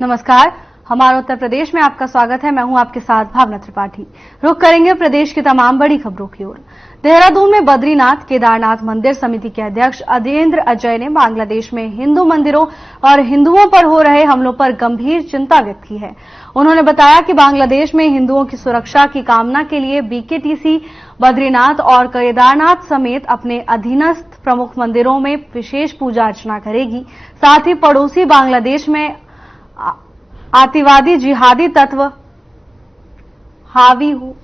नमस्कार, हमारा उत्तर प्रदेश में आपका स्वागत है। मैं हूं आपके साथ भावना त्रिपाठी। रुख करेंगे प्रदेश की तमाम बड़ी खबरों की ओर। देहरादून में बद्रीनाथ केदारनाथ मंदिर समिति के अध्यक्ष अधीरेन्द्र अजय ने बांग्लादेश में हिंदू मंदिरों और हिंदुओं पर हो रहे हमलों पर गंभीर चिंता व्यक्त की है। उन्होंने बताया कि बांग्लादेश में हिंदुओं की सुरक्षा की कामना के लिए बीकेटीसी बद्रीनाथ और केदारनाथ समेत अपने अधीनस्थ प्रमुख मंदिरों में विशेष पूजा अर्चना करेगी। साथ ही पड़ोसी बांग्लादेश में आतिवादी जिहादी तत्व हावी हो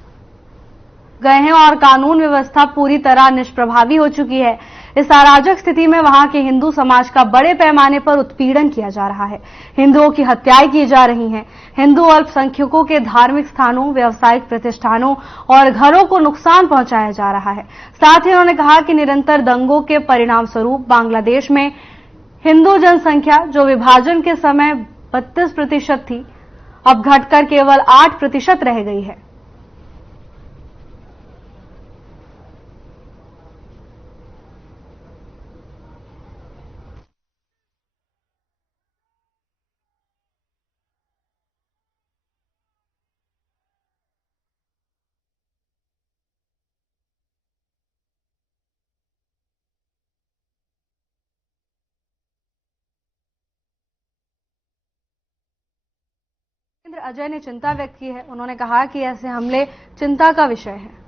गए हैं और कानून व्यवस्था पूरी तरह निष्प्रभावी हो चुकी है। इस अराजक स्थिति में वहां के हिंदू समाज का बड़े पैमाने पर उत्पीड़न किया जा रहा है। हिंदुओं की हत्याएं की जा रही हैं। हिंदू अल्पसंख्यकों के धार्मिक स्थानों, व्यावसायिक प्रतिष्ठानों और घरों को नुकसान पहुंचाया जा रहा है। साथ ही उन्होंने कहा कि निरंतर दंगों के परिणाम स्वरूप बांग्लादेश में हिंदू जनसंख्या जो विभाजन के समय 32% थी, अब घटकर केवल 8% रह गई है। अजय ने चिंता व्यक्त की है। उन्होंने कहा कि ऐसे हमले चिंता का विषय है।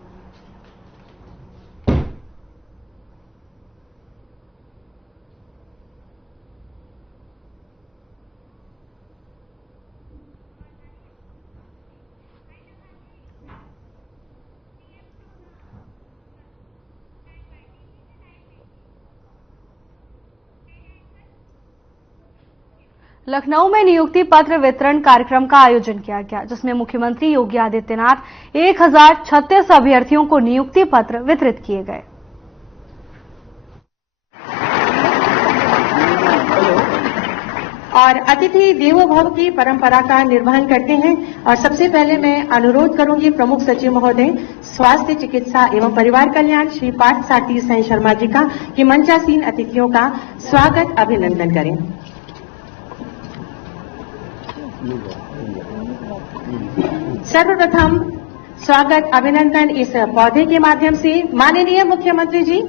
लखनऊ में नियुक्ति पत्र वितरण कार्यक्रम का आयोजन किया गया, जिसमें मुख्यमंत्री योगी आदित्यनाथ 1036 अभ्यर्थियों को नियुक्ति पत्र वितरित किए गए। और अतिथि देवो भव की परंपरा का निर्वहन करते हैं। और सबसे पहले मैं अनुरोध करूंगी प्रमुख सचिव महोदय स्वास्थ्य चिकित्सा एवं परिवार कल्याण श्री पार्थ साटी सेन शर्मा जी का कि मंचासीन अतिथियों का स्वागत अभिनंदन करें। सर्वप्रथम स्वागत अभिनंदन इस पौधे के माध्यम से माननीय मुख्यमंत्री जी।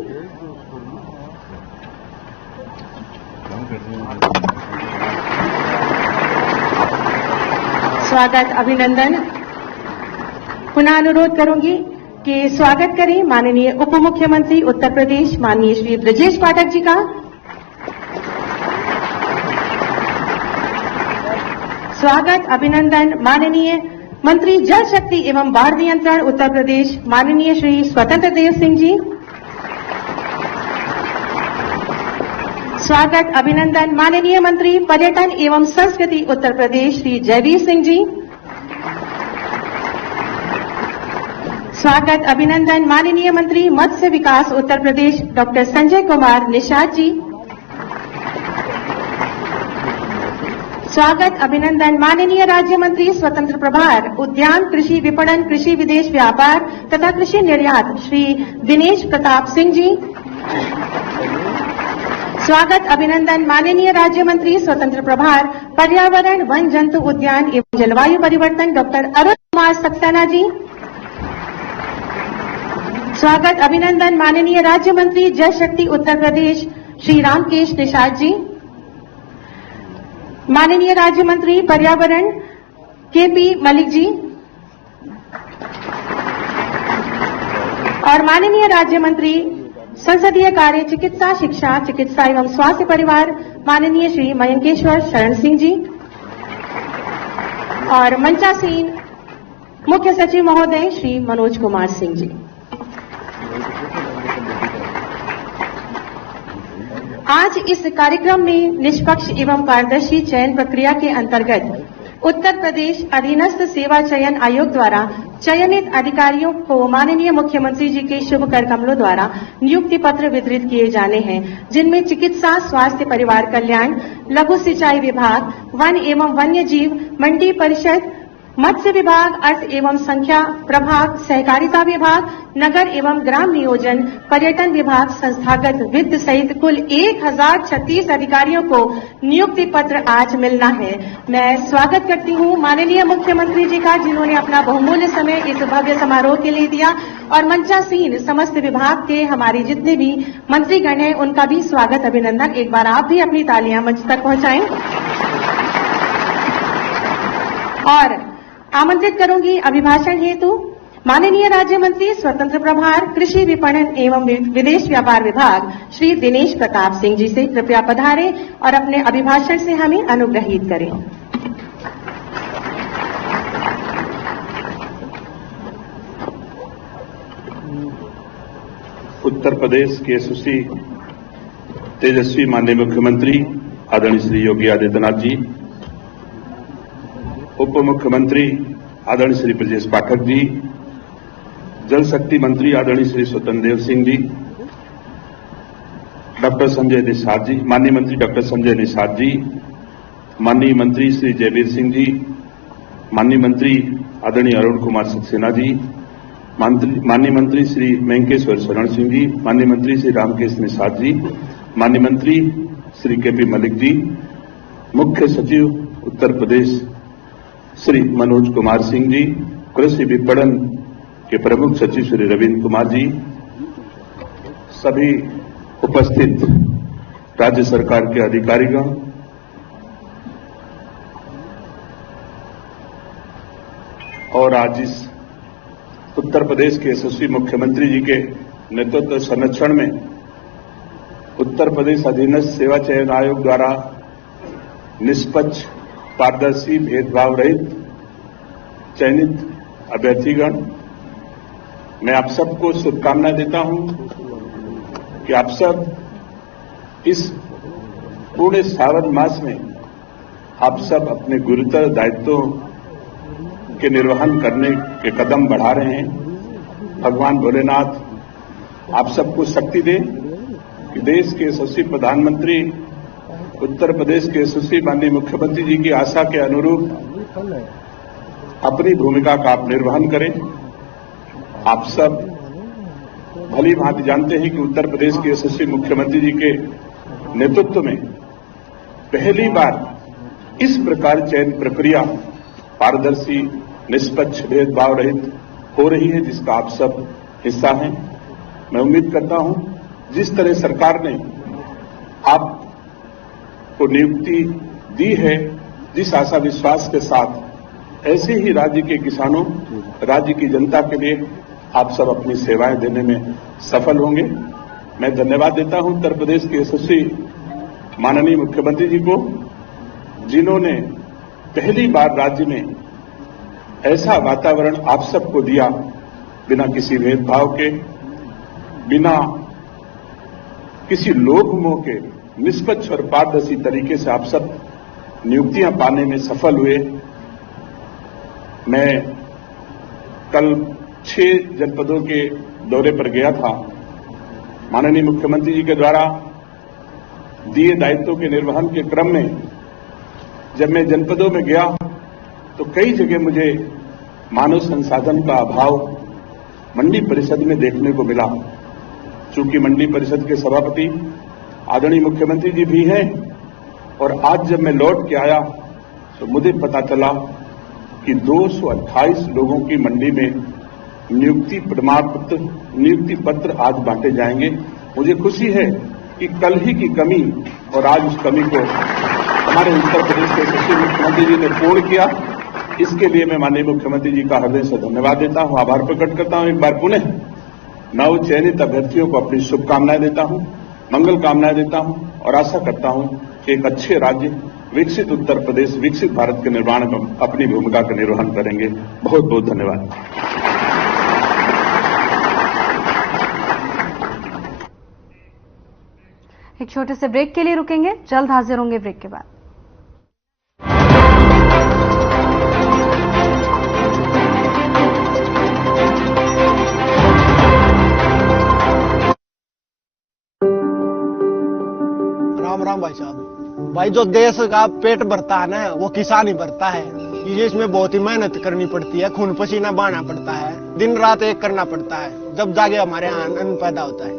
स्वागत अभिनंदन पुनः अनुरोध करूंगी कि स्वागत करें माननीय उप मुख्यमंत्री उत्तर प्रदेश माननीय श्री ब्रजेश पाठक जी का। स्वागत अभिनंदन माननीय मंत्री जल शक्ति एवं बाढ़ नियंत्रण उत्तर प्रदेश माननीय श्री स्वतंत्र देव सिंह जी। स्वागत अभिनंदन माननीय मंत्री पर्यटन एवं संस्कृति उत्तर प्रदेश श्री जयवीर सिंह जी। स्वागत अभिनंदन माननीय मंत्री मत्स्य विकास उत्तर प्रदेश डॉक्टर संजय कुमार निषाद जी। स्वागत अभिनंदन माननीय राज्य मंत्री स्वतंत्र प्रभार उद्यान कृषि विपणन कृषि विदेश व्यापार तथा कृषि निर्यात श्री दिनेश प्रताप सिंह जी। स्वागत अभिनंदन माननीय राज्य मंत्री स्वतंत्र प्रभार पर्यावरण वन जंतु उद्यान एवं जलवायु परिवर्तन डॉक्टर अरुण कुमार सक्सेना जी। स्वागत अभिनंदन माननीय राज्य मंत्री जल शक्ति उत्तर प्रदेश श्री रामकेश निषाद जी। माननीय राज्य मंत्री पर्यावरण केपी मलिक जी और माननीय राज्य मंत्री संसदीय कार्य चिकित्सा शिक्षा चिकित्सा एवं स्वास्थ्य परिवार माननीय श्री मयंकेश्वर शरण सिंह जी और मंचासीन मुख्य सचिव महोदय श्री मनोज कुमार सिंह जी। आज इस कार्यक्रम में निष्पक्ष एवं पारदर्शी चयन प्रक्रिया के अंतर्गत उत्तर प्रदेश अधीनस्थ सेवा चयन आयोग द्वारा चयनित अधिकारियों को माननीय मुख्यमंत्री जी के शुभ कर कमलों द्वारा नियुक्ति पत्र वितरित किए जाने हैं, जिनमें चिकित्सा स्वास्थ्य परिवार कल्याण लघु सिंचाई विभाग वन एवं वन्य जीव मंडी परिषद मत्स्य विभाग, अर्थ एवं संख्या प्रभाग, सहकारिता विभाग, नगर एवं ग्राम नियोजन, पर्यटन विभाग, संस्थागत वित्त सहित कुल 1036 अधिकारियों को नियुक्ति पत्र आज मिलना है। मैं स्वागत करती हूँ माननीय मुख्यमंत्री जी का, जिन्होंने अपना बहुमूल्य समय इस भव्य समारोह के लिए दिया, और मंचासीन समस्त विभाग के हमारे जितने भी मंत्रीगण हैं उनका भी स्वागत, अभिनंदन। एक बार आप भी अपनी तालियां मंच तक पहुंचाएं। और आमंत्रित करूंगी अभिभाषण हेतु माननीय राज्य मंत्री स्वतंत्र प्रभार कृषि विपणन एवं विदेश व्यापार विभाग श्री दिनेश प्रताप सिंह जी से। कृपया पधारें और अपने अभिभाषण से हमें अनुग्रहित करें। उत्तर प्रदेश के यशस्वी तेजस्वी माननीय मुख्यमंत्री आदरणीय श्री योगी आदित्यनाथ जी, उप मुख्यमंत्री आदरणीय श्री ब्रजेश पाठक जी, जल शक्ति मंत्री आदरणीय श्री स्वतंत्र देव सिंह जी, डॉक्टर संजय निषाद जी, माननीय मंत्री डॉक्टर संजय निषाद जी, माननीय मंत्री श्री जयवीर सिंह जी, माननीय मंत्री आदरणीय अरुण कुमार सक्सेना जी, माननीय मंत्री श्री वेंकटेश्वर शरण सिंह जी, माननीय मंत्री श्री रामकेश निषाद जी, माननीय मंत्री श्री केपी मलिक जी, मुख्य सचिव उत्तर प्रदेश श्री मनोज कुमार सिंह जी, कृषि विपणन के प्रमुख सचिव श्री रविंद्र कुमार जी, सभी उपस्थित राज्य सरकार के अधिकारीगण, और आज इस उत्तर प्रदेश के यशस्वी मुख्यमंत्री जी के नेतृत्व संरक्षण में उत्तर प्रदेश अधीनस्थ सेवा चयन आयोग द्वारा निष्पक्ष, पारदर्शी, भेदभाव रहित चयनित अभ्यर्थीगण, मैं आप सबको शुभकामनाएं देता हूं कि आप सब इस पूरे श्रावण मास में आप सब अपने गुरुतर दायित्वों के निर्वहन करने के कदम बढ़ा रहे हैं। भगवान भोलेनाथ आप सबको शक्ति दे कि देश के यशस्वी प्रधानमंत्री, उत्तर प्रदेश के यशस्वी माननीय मुख्यमंत्री जी की आशा के अनुरूप अपनी भूमिका का आप निर्वहन करें। आप सब भली भांति जानते हैं कि उत्तर प्रदेश के यशस्वी मुख्यमंत्री जी के नेतृत्व में पहली बार इस प्रकार चयन प्रक्रिया पारदर्शी, निष्पक्ष, भेदभाव रहित हो रही है, जिसका आप सब हिस्सा हैं। मैं उम्मीद करता हूं जिस तरह सरकार ने आप को नियुक्ति दी है, जिस आशा विश्वास के साथ, ऐसे ही राज्य के किसानों, राज्य की जनता के लिए आप सब अपनी सेवाएं देने में सफल होंगे। मैं धन्यवाद देता हूं उत्तर प्रदेश के यशस्वी माननीय मुख्यमंत्री जी को, जिन्होंने पहली बार राज्य में ऐसा वातावरण आप सबको दिया, बिना किसी भेदभाव के, बिना किसी लोभ मोह के, निष्पक्ष और पारदर्शी तरीके से आप सब नियुक्तियां पाने में सफल हुए। मैं कल 6 जनपदों के दौरे पर गया था। माननीय मुख्यमंत्री जी के द्वारा दिए दायित्वों के निर्वहन के क्रम में जब मैं जनपदों में गया तो कई जगह मुझे मानव संसाधन का अभाव मंडी परिषद में देखने को मिला। चूंकि मंडी परिषद के सभापति आदरणीय मुख्यमंत्री जी भी हैं, और आज जब मैं लौट के आया तो मुझे पता चला कि 228 लोगों की मंडी में नियुक्ति प्रमाण पत्र, नियुक्ति पत्र आज बांटे जाएंगे। मुझे खुशी है कि कल ही की कमी और आज उस कमी को हमारे उत्तर प्रदेश के यशस्वी मुख्यमंत्री जी ने पूर्ण किया। इसके लिए मैं माननीय मुख्यमंत्री जी का हृदय से धन्यवाद देता हूं, आभार प्रकट करता हूं। एक बार पुनः नव चयनित अभ्यर्थियों को अपनी शुभकामनाएं देता हूं, मंगल कामनाएं देता हूं, और आशा करता हूं कि एक अच्छे राज्य, विकसित उत्तर प्रदेश, विकसित भारत के निर्माण में अपनी भूमिका का निर्वहन करेंगे। बहुत बहुत धन्यवाद। एक छोटे से ब्रेक के लिए रुकेंगे, जल्द हाजिर होंगे ब्रेक के बाद। राम राम भाई साहब। भाई जो देश का पेट भरता है ना, वो किसान ही भरता है। ये इसमें बहुत ही मेहनत करनी पड़ती है, खून पसीना बहाना पड़ता है, दिन रात एक करना पड़ता है, जब जाके हमारे यहाँ अन्न पैदा होता है।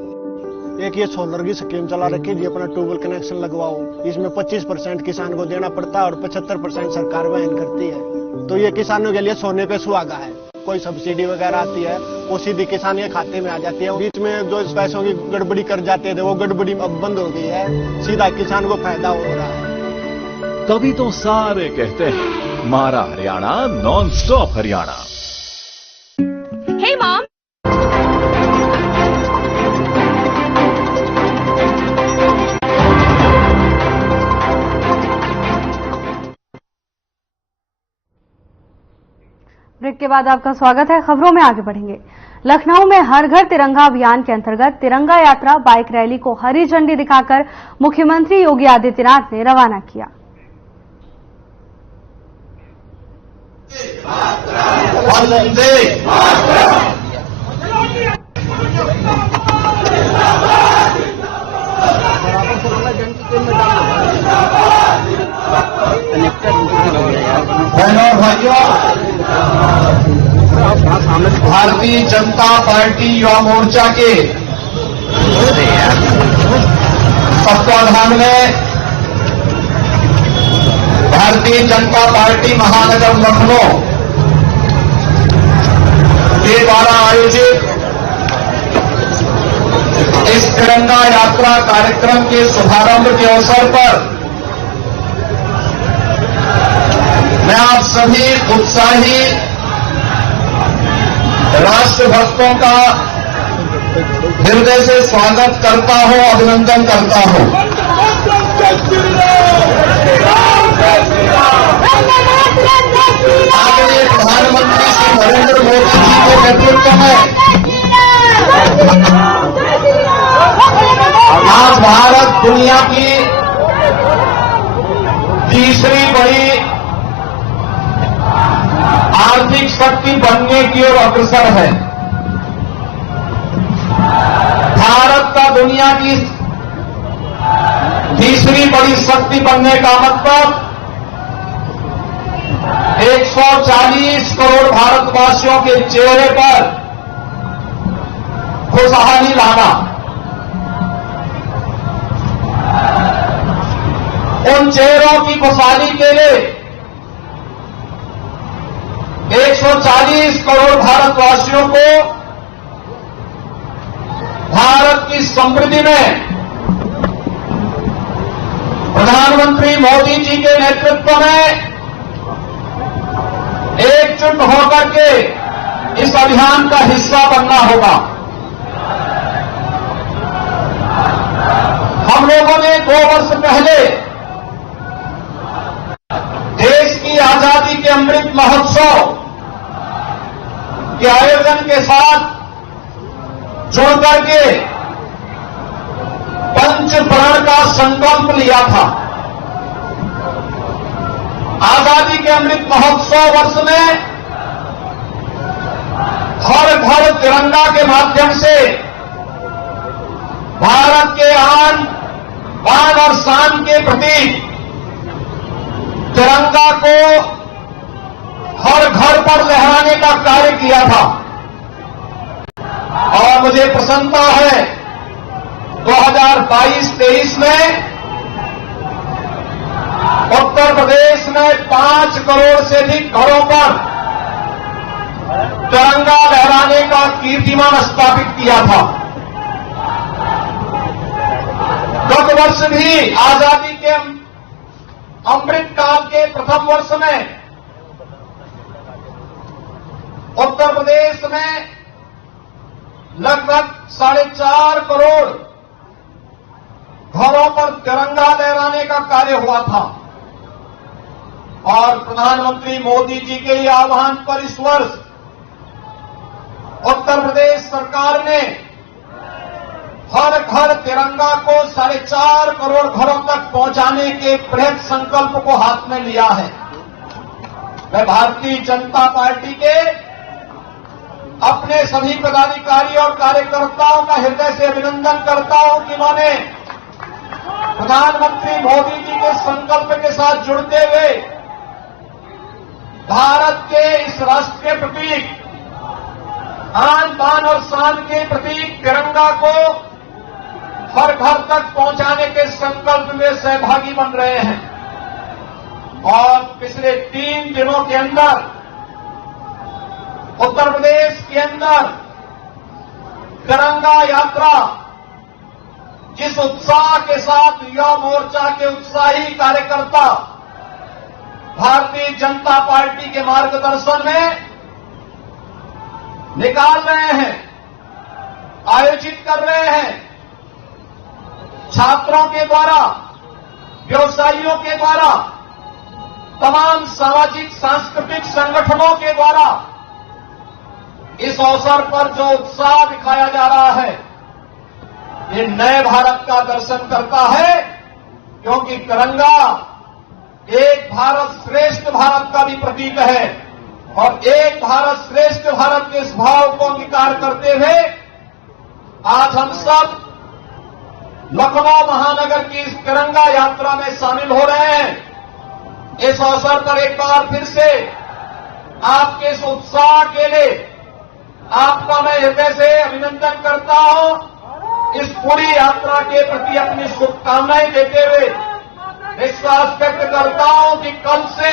एक ये सोलर की स्कीम चला रखी है, अपना ट्यूबवेल कनेक्शन लगवाओ, इसमें 25% किसान को देना पड़ता है और 75% सरकार वहन करती है। तो ये किसानों के लिए सोने पे सुहागा है। कोई सब्सिडी वगैरह आती है वो सीधी किसान के खाते में आ जाती है। बीच में जो पैसों की गड़बड़ी कर जाते थे वो गड़बड़ी अब बंद हो गई है, सीधा किसान को फायदा हो रहा है। तभी तो सारे कहते हैं मारा Haryana non stop Haryana. Hey mom! Break के बाद आपका स्वागत है। खबरों में आगे बढ़ेंगे। लखनऊ में हर घर तिरंगा अभियान के अंतर्गत तिरंगा यात्रा बाइक रैली को हरी झंडी दिखाकर मुख्यमंत्री योगी आदित्यनाथ ने रवाना किया। बहनों भाइयों, भारतीय जनता पार्टी युवा मोर्चा के तत्वाधान में भारतीय जनता पार्टी महानगर लखनऊ के द्वारा आयोजित इस तिरंगा यात्रा कार्यक्रम के शुभारंभ के अवसर पर मैं आप सभी उत्साही राष्ट्रभक्तों का हृदय से स्वागत करता हूं, अभिनंदन करता हूं। आदरणीय प्रधानमंत्री श्री नरेंद्र मोदी जी के नेतृत्व में आज भारत दुनिया की तीसरी बड़ी आर्थिक शक्ति बनने की ओर अग्रसर है। भारत का दुनिया की तीसरी बड़ी शक्ति बनने का मतलब 140 करोड़ भारतवासियों के चेहरे पर खुशहाली लाना। उन चेहरों की खुशहाली के लिए 140 करोड़ भारतवासियों को भारत की समृद्धि में प्रधानमंत्री मोदी जी के नेतृत्व में एकजुट होकर के इस अभियान का हिस्सा बनना होगा। हम लोगों ने 2 वर्ष पहले देश की आजादी के अमृत महोत्सव के आयोजन के साथ जुड़कर के पंच प्रण का संकल्प लिया था। आजादी के अमृत महोत्सव वर्ष में हर घर तिरंगा के माध्यम से भारत के आन बान और शान के प्रतीक तिरंगा को हर घर पर लहराने का कार्य किया था। और मुझे प्रसन्नता है 2022-23 में उत्तर प्रदेश में 5 करोड़ से अधिक घरों पर तिरंगा लहराने का कीर्तिमान स्थापित किया था। गत वर्ष भी आजादी के अमृत काल के प्रथम वर्ष में उत्तर प्रदेश में लगभग 4.5 करोड़ घरों पर तिरंगा लहराने का कार्य हुआ था। और प्रधानमंत्री मोदी जी के आह्वान पर इस वर्ष उत्तर प्रदेश सरकार ने हर घर तिरंगा को 4.5 करोड़ घरों तक पहुंचाने के बृहद संकल्प को हाथ में लिया है। मैं भारतीय जनता पार्टी के अपने सभी पदाधिकारी और कार्यकर्ताओं का हृदय से अभिनंदन करता हूं कि उन्होंने प्रधानमंत्री मोदी जी के संकल्प के साथ जुड़ते हुए भारत के इस राष्ट्र के प्रतीक, आन बान और शान के प्रतीक तिरंगा को हर घर तक पहुंचाने के संकल्प में सहभागी बन रहे हैं। और पिछले 3 दिनों के अंदर उत्तर प्रदेश के अंदर तिरंगा यात्रा जिस उत्साह के साथ युवा मोर्चा के उत्साही कार्यकर्ता भारतीय जनता पार्टी के मार्गदर्शन में निकाल रहे हैं, आयोजित कर रहे हैं, छात्रों के द्वारा, व्यवसायियों के द्वारा, तमाम सामाजिक सांस्कृतिक संगठनों के द्वारा इस अवसर पर जो उत्साह दिखाया जा रहा है, ये नए भारत का दर्शन करता है, क्योंकि तिरंगा एक भारत श्रेष्ठ भारत का भी प्रतीक है। और एक भारत श्रेष्ठ भारत के इस भाव को अंगीकार करते हुए आज हम सब लखनऊ महानगर की इस तिरंगा यात्रा में शामिल हो रहे हैं। इस अवसर पर एक बार फिर से आपके इस उत्साह के लिए आपका मैं हृदय से अभिनंदन करता हूं। इस पूरी यात्रा के प्रति अपनी शुभकामनाएं देते हुए विश्वास व्यक्त करता हूं कि कल से,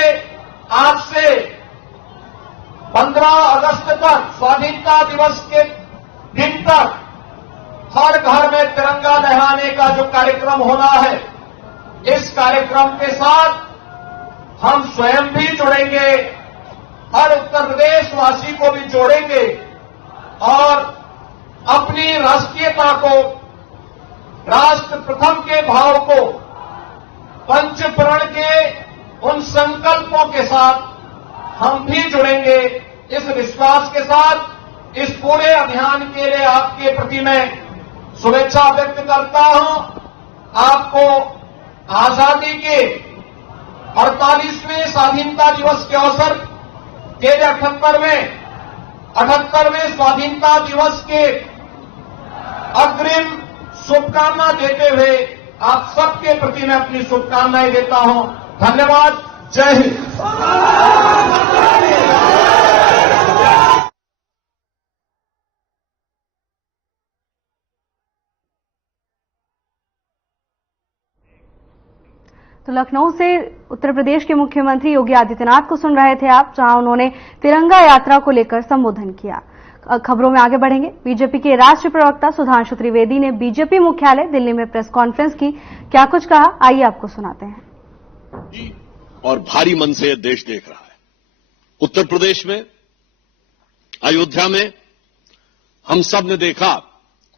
आज से 15 अगस्त तक, स्वाधीनता दिवस के दिन तक हर घर में तिरंगा लहराने का जो कार्यक्रम होना है, इस कार्यक्रम के साथ हम स्वयं भी जुड़ेंगे, हर उत्तर प्रदेश वासी को भी जोड़ेंगे और अपनी राष्ट्रीयता को, राष्ट्र प्रथम के भाव को, पंचप्रण के उन संकल्पों के साथ हम भी जुड़ेंगे। इस विश्वास के साथ इस पूरे अभियान के लिए आपके प्रति मैं शुभेच्छा व्यक्त करता हूं। आपको आजादी के 48वें स्वाधीनता दिवस के अवसर के 78वें स्वाधीनता दिवस के अग्रिम शुभकामना देते हुए आप सबके प्रति मैं अपनी शुभकामनाएं देता हूं। धन्यवाद। जय हिंद। तो लखनऊ से उत्तर प्रदेश के मुख्यमंत्री योगी आदित्यनाथ को सुन रहे थे आप, जहां उन्होंने तिरंगा यात्रा को लेकर संबोधन किया। खबरों में आगे बढ़ेंगे। बीजेपी के राष्ट्रीय प्रवक्ता सुधांशु त्रिवेदी ने बीजेपी मुख्यालय दिल्ली में प्रेस कॉन्फ्रेंस की, क्या कुछ कहा, आइए आपको सुनाते हैं। और भारी मन से देश देख रहा है। उत्तर प्रदेश में, अयोध्या में हम सब ने देखा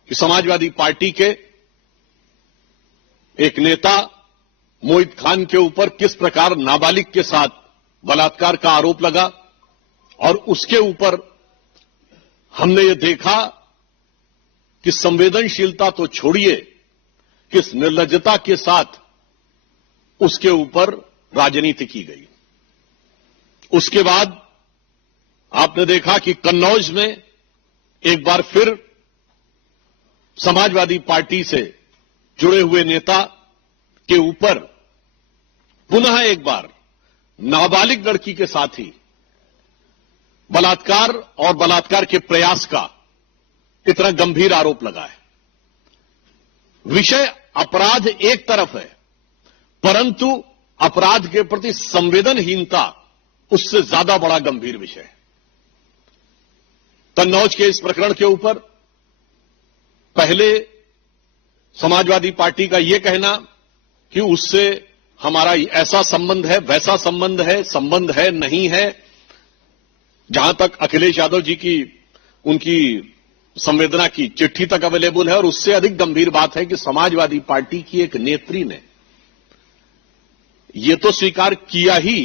कि समाजवादी पार्टी के एक नेता मोहित खान के ऊपर किस प्रकार नाबालिग के साथ बलात्कार का आरोप लगा, और उसके ऊपर हमने ये देखा कि संवेदनशीलता तो छोड़िए, किस निर्लज्जता के साथ उसके ऊपर राजनीति की गई। उसके बाद आपने देखा कि कन्नौज में एक बार फिर समाजवादी पार्टी से जुड़े हुए नेता के ऊपर पुनः एक बार नाबालिग लड़की के साथ ही बलात्कार और बलात्कार के प्रयास का इतना गंभीर आरोप लगा है। विषय अपराध एक तरफ है, परंतु अपराध के प्रति संवेदनहीनता उससे ज्यादा बड़ा गंभीर विषय है। कन्नौज के इस प्रकरण के ऊपर पहले समाजवादी पार्टी का यह कहना कि उससे हमारा ऐसा संबंध है, वैसा संबंध है नहीं है। जहां तक अखिलेश यादव जी की उनकी संवेदना की चिट्ठी तक अवेलेबल है, और उससे अधिक गंभीर बात है कि समाजवादी पार्टी की एक नेत्री ने यह तो स्वीकार किया ही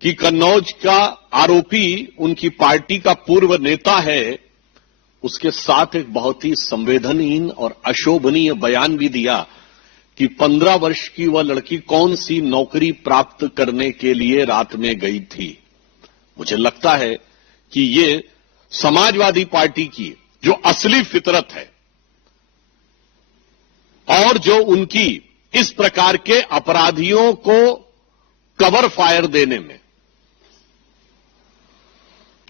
कि कन्नौज का आरोपी उनकी पार्टी का पूर्व नेता है, उसके साथ एक बहुत ही संवेदनहीन और अशोभनीय बयान भी दिया कि 15 वर्ष की वह लड़की कौन सी नौकरी प्राप्त करने के लिए रात में गई थी। मुझे लगता है कि ये समाजवादी पार्टी की जो असली फितरत है और जो उनकी इस प्रकार के अपराधियों को कवर फायर देने में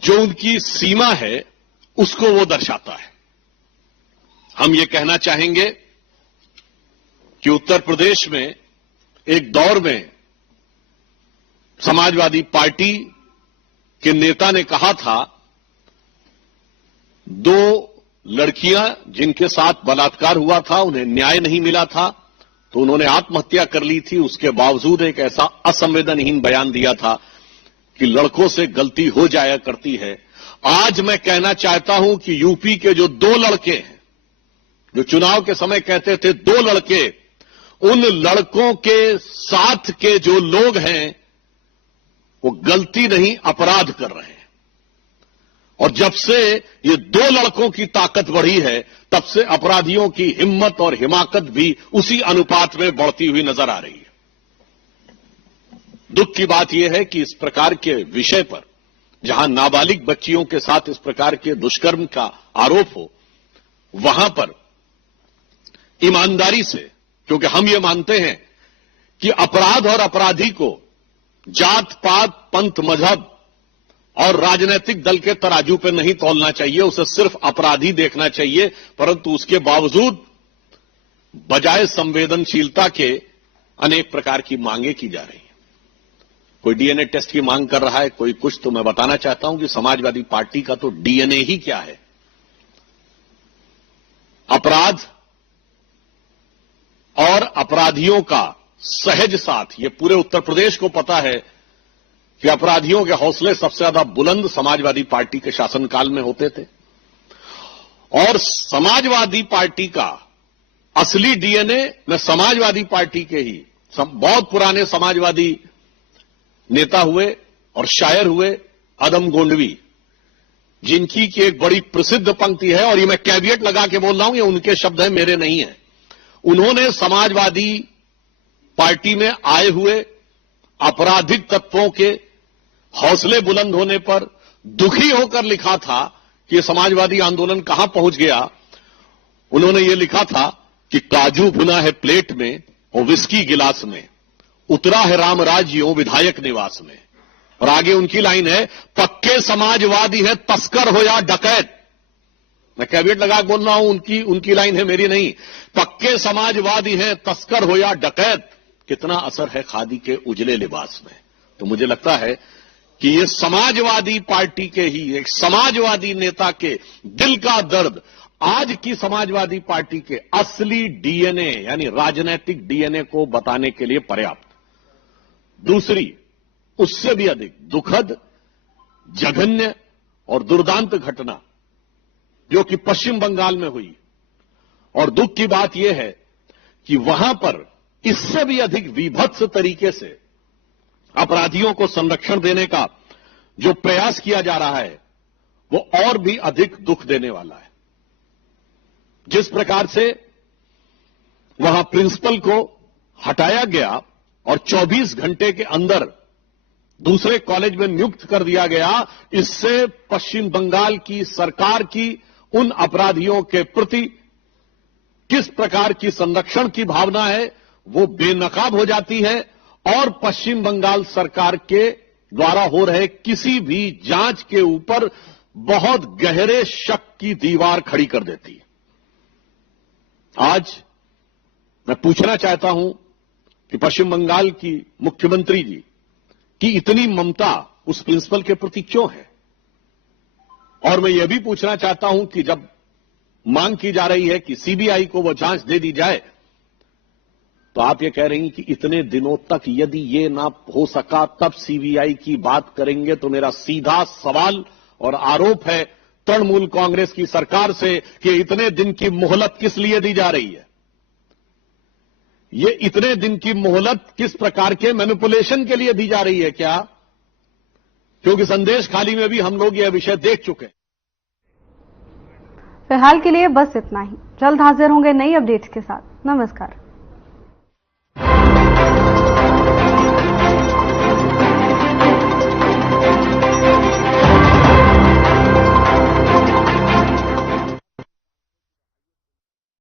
जो उनकी सीमा है उसको वो दर्शाता है। हम ये कहना चाहेंगे कि उत्तर प्रदेश में एक दौर में समाजवादी पार्टी के नेता ने कहा था, दो लड़कियां जिनके साथ बलात्कार हुआ था उन्हें न्याय नहीं मिला था तो उन्होंने आत्महत्या कर ली थी। उसके बावजूद एक ऐसा असंवेदनहीन बयान दिया था कि लड़कों से गलती हो जाया करती है। आज मैं कहना चाहता हूं कि यूपी के जो दो लड़के हैं, जो चुनाव के समय कहते थे दो लड़के, उन लड़कों के साथ के जो लोग हैं वो गलती नहीं अपराध कर रहे हैं। और जब से ये दो लड़कों की ताकत बढ़ी है तब से अपराधियों की हिम्मत और हिमाकत भी उसी अनुपात में बढ़ती हुई नजर आ रही है। दुख की बात यह है कि इस प्रकार के विषय पर, जहां नाबालिग बच्चियों के साथ इस प्रकार के दुष्कर्म का आरोप हो, वहां पर ईमानदारी से, क्योंकि हम ये मानते हैं कि अपराध और अपराधी को जात पात, पंथ, मजहब और राजनीतिक दल के तराजू पर नहीं तौलना चाहिए, उसे सिर्फ अपराधी देखना चाहिए। परंतु उसके बावजूद बजाय संवेदनशीलता के अनेक प्रकार की मांगे की जा रही हैं। कोई डीएनए टेस्ट की मांग कर रहा है, कोई कुछ। तो मैं बताना चाहता हूं कि समाजवादी पार्टी का तो डीएनए ही क्या है। अपराध और अपराधियों का सहज साथ, ये पूरे उत्तर प्रदेश को पता है कि अपराधियों के हौसले सबसे ज्यादा बुलंद समाजवादी पार्टी के शासनकाल में होते थे। और समाजवादी पार्टी का असली डीएनए में समाजवादी पार्टी के ही बहुत पुराने समाजवादी नेता हुए और शायर हुए अदम गोंडवी, जिनकी की एक बड़ी प्रसिद्ध पंक्ति है, और ये मैं कैविएट लगा के बोल रहा हूं, ये उनके शब्द हैं, मेरे नहीं है। उन्होंने समाजवादी पार्टी में आए हुए आपराधिक तत्वों के हौसले बुलंद होने पर दुखी होकर लिखा था कि समाजवादी आंदोलन कहां पहुंच गया। उन्होंने ये लिखा था कि काजू भुना है प्लेट में और विस्की गिलास में, उतरा है राम राज्यों विधायक निवास में। और आगे उनकी लाइन है, पक्के समाजवादी है तस्कर हो या डकैत। मैं कैविएट लगा बोल रहा हूं, उनकी लाइन है, मेरी नहीं। पक्के समाजवादी है तस्कर हो या डकैत, कितना असर है खादी के उजले लिबास में। तो मुझे लगता है कि ये समाजवादी पार्टी के ही एक समाजवादी नेता के दिल का दर्द आज की समाजवादी पार्टी के असली डीएनए यानी राजनीतिक डीएनए को बताने के लिए पर्याप्त। दूसरी, उससे भी अधिक दुखद, जघन्य और दुर्दांत घटना जो कि पश्चिम बंगाल में हुई। और दुख की बात यह है कि वहां पर इससे भी अधिक विभत्स तरीके से अपराधियों को संरक्षण देने का जो प्रयास किया जा रहा है वो और भी अधिक दुख देने वाला है। जिस प्रकार से वहां प्रिंसिपल को हटाया गया और 24 घंटे के अंदर दूसरे कॉलेज में नियुक्त कर दिया गया, इससे पश्चिम बंगाल की सरकार की उन अपराधियों के प्रति किस प्रकार की संरक्षण की भावना है वो बेनकाब हो जाती है और पश्चिम बंगाल सरकार के द्वारा हो रहे किसी भी जांच के ऊपर बहुत गहरे शक की दीवार खड़ी कर देती है। आज मैं पूछना चाहता हूं कि पश्चिम बंगाल की मुख्यमंत्री जी की इतनी ममता उस प्रिंसिपल के प्रति क्यों है। और मैं यह भी पूछना चाहता हूं कि जब मांग की जा रही है कि सीबीआई को वो जांच दे दी जाए, तो आप ये कह रही हैं कि इतने दिनों तक यदि ये ना हो सका तब सीबीआई की बात करेंगे। तो मेरा सीधा सवाल और आरोप है तृणमूल कांग्रेस की सरकार से कि इतने दिन की मोहलत किस लिए दी जा रही है। ये इतने दिन की मोहलत किस प्रकार के मैनिपुलेशन के लिए दी जा रही है क्या? क्योंकि संदेश खाली में भी हम लोग यह विषय देख चुके हैं। फिलहाल के लिए बस इतना ही। जल्द हाजिर होंगे नई अपडेट्स के साथ। नमस्कार।